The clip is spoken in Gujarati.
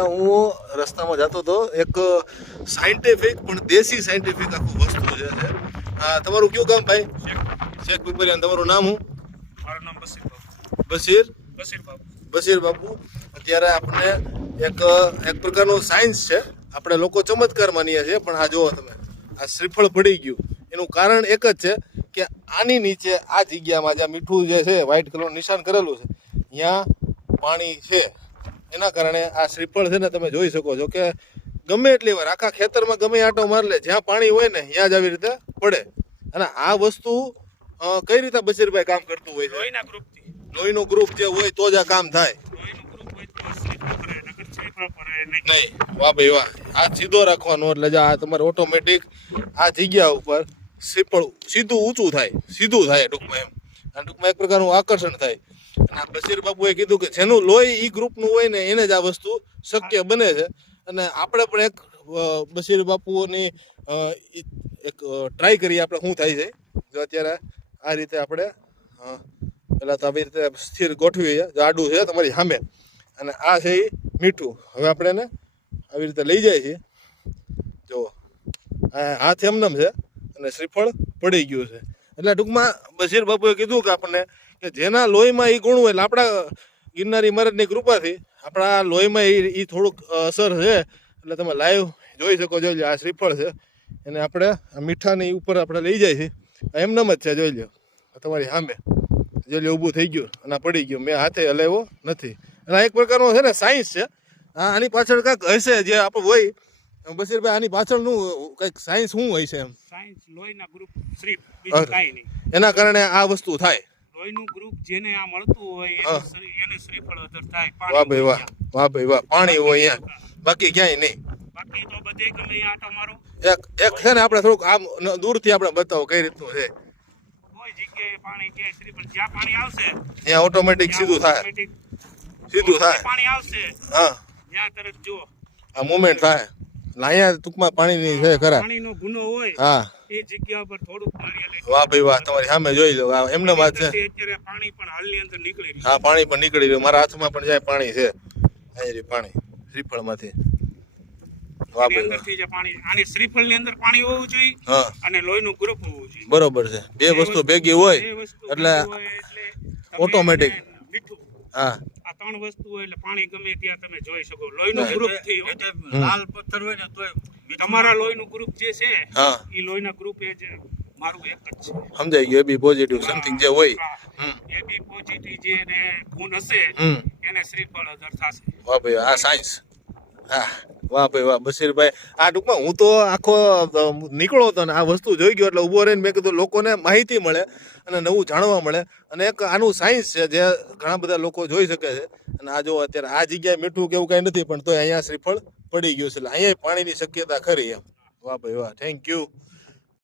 હું રસ્તામાં જતો હતો. એક સાયન્ટિફિક પણ દેશી સાયન્ટિફિક આખું વસ્તુ જે છે. આ તમારું કયું કામ ભાઈ? શેખ પીપરિયા તમારું નામ હું મારું નામ બસીર બાબુ બશીર? બસીર બાબુ બશીર બાપુ. અત્યારે આપણને એક એક પ્રકારનું સાયન્સ છે. આપણે લોકો ચમત્કાર માનીએ છીએ પણ આ જુઓ તમે. આ શ્રીફળ પડી ગયું. એનું કારણ એક જ છે કે આની નીચે આ જગ્યામાં જ્યાં મીઠું જે છે વ્હાઇટ કલરનું નિશાન કરેલું છે ત્યાં પાણી છે. એના કારણે આ શ્રીફળ છે ને તમે જોઈ શકો છો કે ગમે એટલી વાર આખા ખેતરમાં ગમે આંટો મારે લે જ્યાં પાણી હોય ને ત્યાં જ આવી રીતે પડે. અને આ વસ્તુ કઈ રીતે બશીરભાઈ કામ કરતું હોય છે? લોહીના ગ્રુપ જે હોય તો જ આ કામ થાય. નહીં. વાહ ભાઈ વાહ. આ સીધો રાખવાનો એટલે જ આ તમારે ઓટોમેટિક આ જગ્યા ઉપર સીપળ સીધું ઊંચું થાય. સીધું થાય ટૂંકમાં એમ. અને ટૂંકમાં એક પ્રકારનું આકર્ષણ થાય. આ બશીર બાબુએ કીધું કે જેનું લોહી ઈ ગ્રુપનું હોય ને એને જ આ વસ્તુ શક્ય બને છે. અને આપણે પણ એક બશીર બાપુની અ, એક ટ્રાય કરીએ આપણે શું થાય છે. જો અત્યારે આ રીતે આપણે પહેલાં તો આવી રીતે સ્થિર ગોઠવીએ. જો આડું છે તમારી સામે. અને આ છે એ મીઠું. હવે આપણે એને આવી રીતે લઈ જાય છીએ. જો હાથ એમનેમ છે. અને શ્રીફળ પડી ગયું છે. એટલે ટૂંકમાં બશીર બાપુએ કીધું કે આપણને કે જેના લોહીમાં એ ગુણ હોય એટલે આપણા ગિરનારી મહારાજની કૃપાથી આપણા લોહીમાં એ એ થોડુંક અસર છે. એટલે તમે લાઈવ જોઈ શકો જોઈ લો આ શ્રીફળ છે. એને આપણે મીઠાની ઉપર આપણે લઈ જાય છે. એમનેમ જ છે જોઈ લો તમારી સામે. જોઈ લો ઊભું થઈ ગયું અને પડી ગયું. મેં હાથે હલાવ્યો નથી. અને આ એક પ્રકારનો છે ને સાયન્સ છે. આની પાછળ કાંઈક હશે જે આપણે હોય. બશીરભાઈ આની પાછળનું કંઈક સાયન્સ શું હોય છે એમ? સાયન્સ લોહીના ગ્રુપ શ્રી બીજું કાંઈ નહીં. એના કારણે આ વસ્તુ થાય. લોહીનું ગ્રુપ જેને આ મળતું હોય. એને શ્રી- એને શ્રીફળ અધર થાય વાહ ભાઈ વાહ વાહ ભાઈ વાહ પાણી હોય અહીંયા બાકી ક્યાંય નહીં. બાકી તો બધે ગમે આંટો મારો. એક એક છે ને આપણે થોડુંક આમ દૂરથી આપણે બતાવો કઈ રીતનું છે. કોઈ જગ્યાએ પાણી ક્યાંય શ્રીફળ જ્યાં પાણી આવશે ત્યાં ઓટોમેટિક સીધું થાય. સીધું થાય. પાણી આવશે હા. ત્યાં તરત જુઓ. આ મુવમેન્ટ થાય. અહીંયા ટૂંકમાં પાણીની છે ખરા. પાણીનો ગુનો હોય હા. એ જગ્યા પર થોડુંક નારિયેળ વાહ ભાઈ વાહ તમારી સામે જોઈ લો. એમને વાત છે. અત્યારે પાણી પણ હાલની અંદર નીકળી હા પાણી પણ નીકળી રહ્યું. મારા હાથમાં પણ જાય પાણી છે. અહીંયા પાણી શ્રીફળમાંથી. પાણી પાણી બરોબર છે. બે વસ્તુ ભેગી હોય એટલે ભેગી આ ત્રણ વસ્તુ હોય એટલે પાણી ગમે ત્યાં તમે જોઈ શકો. લોહીનું ગ્રુપથી લાલ પથ્થર હોય ને તોય તમારા લોહીનું ગ્રુપ જે છે એ એ લોહીના ગ્રુપ એ જે મારું એક જ છે. સમજાઈ ગયું? એ બી પોઝિટિવ સમથિંગ જે હોય. હા. હમ. એ બી પોઝિટિવ જે ગુણ હશે એને શ્રીફળ અધર થશે. વાહ ભાઈ આ સાયન્સ હા વાહ ભાઈ, વાહ, બશીરભાઈ. આ ટૂંકમાં હું તો આખો નીકળો હતો ને આ વસ્તુ જોઈ ગયો એટલે ઊભો રહીને મેં કીધું લોકોને માહિતી મળે અને નવું જાણવા મળે. અને એક આનું સાયન્સ છે જે ઘણા બધા લોકો જોઈ શકે છે. અને આ જો અત્યારે આ જગ્યાએ મીઠું કેવું કાંઈ નથી, પણ તોય અહીંયા શ્રીફળ પડી ગયું છે. એટલે અહીંયા પાણીની શક્યતા ખરી એમ. વાહ ભાઈ, વાહ થેન્ક યુ